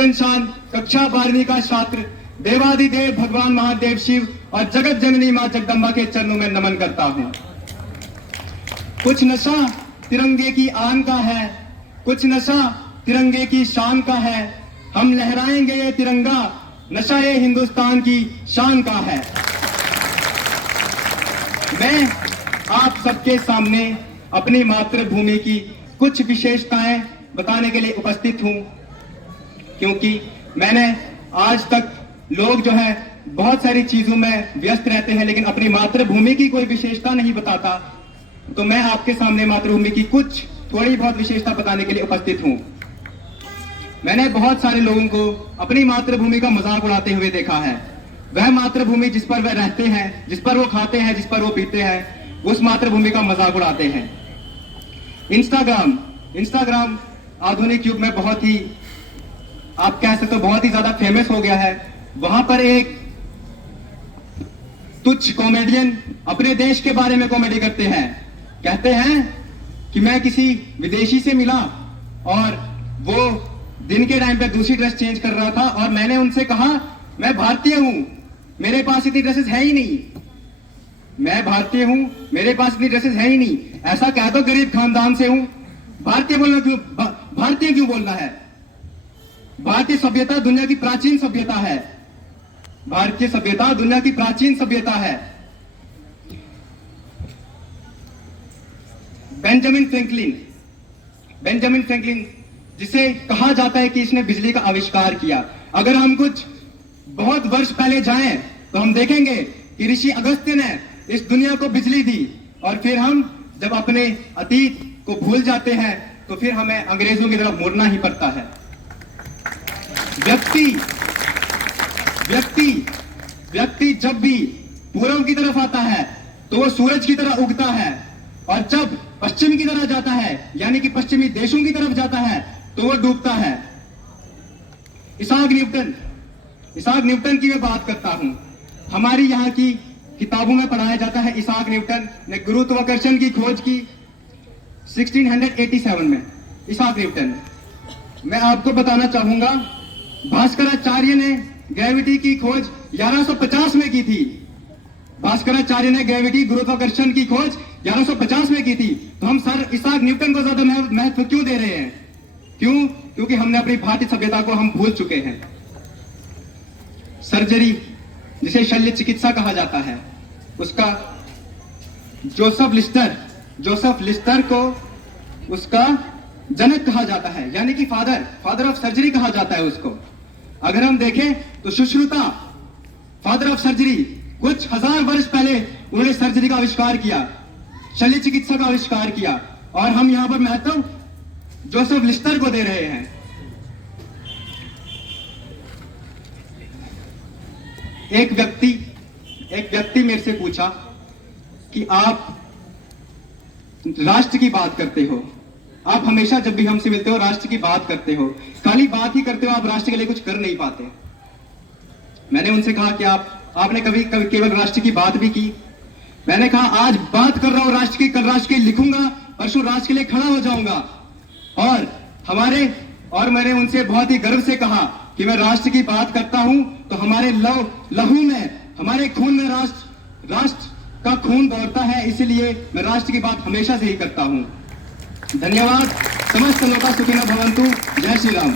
अध्ययन शान कक्षा 12वीं का छात्र देवादिदेव भगवान महादेव शिव और जगत जननी मां जगदम्बा के चरणों में नमन करता हूं। कुछ नशा तिरंगे की आन का है, कुछ नशा तिरंगे की शान का है। हम लहराएंगे ये तिरंगा, नशा ये हिंदुस्तान की शान का है। मैं आप सबके सामने अपनी मातृभूमि की कुछ विशेषताएं बताने के लिए उपस्थित हूं, क्योंकि मैंने आज तक लोग जो है बहुत सारी चीजों में व्यस्त रहते हैं लेकिन अपनी मातृभूमि की कोई विशेषता नहीं बताता। तो मैं आपके सामने मातृभूमि की कुछ थोड़ी बहुत विशेषता बताने के लिए उपस्थित हूं। मैंने बहुत सारे लोगों को अपनी मातृभूमि का मजाक उड़ाते हुए देखा है। वह मातृभूमि जिस पर वह रहते हैं, जिस पर वो खाते हैं, जिस पर वो पीते हैं, उस मातृभूमि का मजाक उड़ाते हैं। इंस्टाग्राम आधुनिक युग में बहुत ही, आप कह सकते हो बहुत ही ज्यादा फेमस हो गया है। वहां पर एक तुच्छ कॉमेडियन अपने देश के बारे में कॉमेडी करते हैं। कहते हैं कि मैं किसी विदेशी से मिला और वो दिन के टाइम पे दूसरी ड्रेस चेंज कर रहा था और मैंने उनसे कहा मैं भारतीय हूं, मेरे पास इतनी ड्रेसेस है ही नहीं। मैं भारतीय हूं, मेरे पास इतनी ड्रेसेस है ही नहीं। ऐसा कह दो गरीब खानदान से हूं, भारतीय बोलना क्यों, भारतीय क्यों बोलना है? भारतीय सभ्यता दुनिया की प्राचीन सभ्यता है। भारतीय सभ्यता दुनिया की प्राचीन सभ्यता है। बेंजामिन फ्रैंकलिन जिसे कहा जाता है कि इसने बिजली का आविष्कार किया। अगर हम कुछ बहुत वर्ष पहले जाएं तो हम देखेंगे कि ऋषि अगस्त्य ने इस दुनिया को बिजली दी। और फिर हम जब अपने अतीत को भूल जाते हैं तो फिर हमें अंग्रेजों की तरफ मुड़ना ही पड़ता है। व्यक्ति जब भी पूर्व की तरफ आता है तो वो सूरज की तरह उगता है, और जब पश्चिम की तरफ जाता है यानी कि पश्चिमी देशों की तरफ जाता है तो वो डूबता है। इसाक न्यूटन की मैं बात करता हूं। हमारी यहाँ की किताबों में पढ़ाया जाता है इसाक न्यूटन ने गुरुत्वाकर्षण की खोज की 1687 में। इसाक न्यूटन, मैं आपको बताना चाहूंगा भास्कराचार्य ने ग्रेविटी की खोज 1150 में की थी। भास्कराचार्य ने ग्रेविटी गुरुत्वाकर्षण की खोज 1150 में की थी। तो हम सर इसाक न्यूटन को ज्यादा महत्व क्यों दे रहे हैं? क्यों? क्योंकि हमने अपनी भारतीय सभ्यता को हम भूल चुके हैं। सर्जरी, जिसे शल्य चिकित्सा कहा जाता है, उसका जोसेफ लिस्टर को उसका जनक कहा जाता है, यानी कि फादर ऑफ सर्जरी कहा जाता है उसको। अगर हम देखें तो सुश्रुता फादर ऑफ सर्जरी, कुछ हजार वर्ष पहले उन्होंने सर्जरी का आविष्कार किया, शल्य चिकित्सा का आविष्कार किया, और हम यहां पर महत्व जोसेफ लिस्टर को दे रहे हैं। एक व्यक्ति मेरे से पूछा कि आप राष्ट्र की बात करते हो, आप हमेशा जब भी हमसे मिलते हो राष्ट्र की बात करते हो, खाली बात ही करते हो, आप राष्ट्र के लिए कुछ कर नहीं पाते। मैंने उनसे कहा कि आपने कभी केवल राष्ट्र की बात भी की? मैंने कहा आज बात कर रहा हूं राष्ट्र की, कल राष्ट्र की लिखूंगा, परसों राष्ट्र के लिए खड़ा हो जाऊंगा। और मैंने उनसे बहुत ही गर्व से कहा कि मैं राष्ट्र की बात करता हूं तो हमारे लहू में, हमारे खून में राष्ट्र का खून दौड़ता है, इसलिए मैं राष्ट्र की बात हमेशा से ही करता हूं। धन्यवाद। समस्त लोका सुखिनो भवन्तु। जय श्री राम।